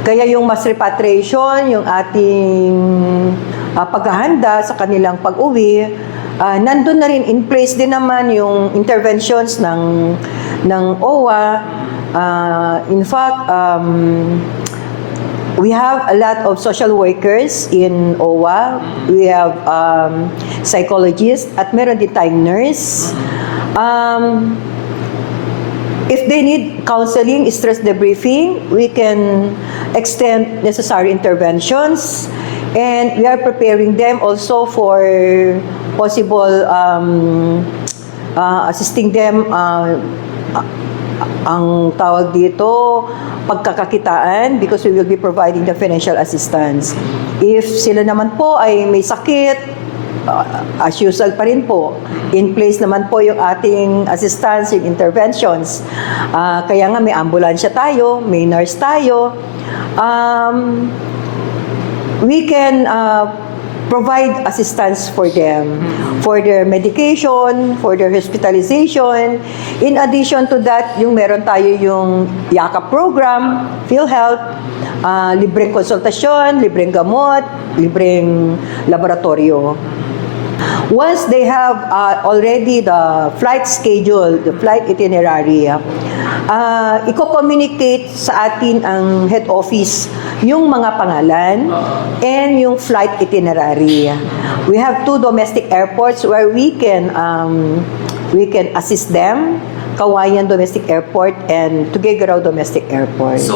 Kaya yung mass repatriation, yung ating paghahanda sa kanilang pag-uwi, nandun na rin, in place din naman yung interventions ng OWA. In fact, we have a lot of social workers in OWA. We have psychologists at meron din tayong nurse. If they need counseling, stress debriefing, we can extend necessary interventions. And we are preparing them also for possible assisting them ang tawag dito, pagkakakitaan, because we will be providing the financial assistance. If sila naman po ay may sakit, as usual pa rin po, in place naman po yung ating assistance, yung interventions. Kaya nga may ambulansya tayo, may nurse tayo. We can provide assistance for them, for their medication, for their hospitalization. In addition to that, yung meron tayo yung YAKA program, PhilHealth, libreng konsultasyon, libreng gamot, libreng laboratorio. Once they have already the flight schedule, the flight itinerary, i-communicate sa atin ang head office yung mga pangalan and yung flight itinerary. We have 2 domestic airports where we can assist them, Kawayan Domestic Airport and Tuguegarao Domestic Airport.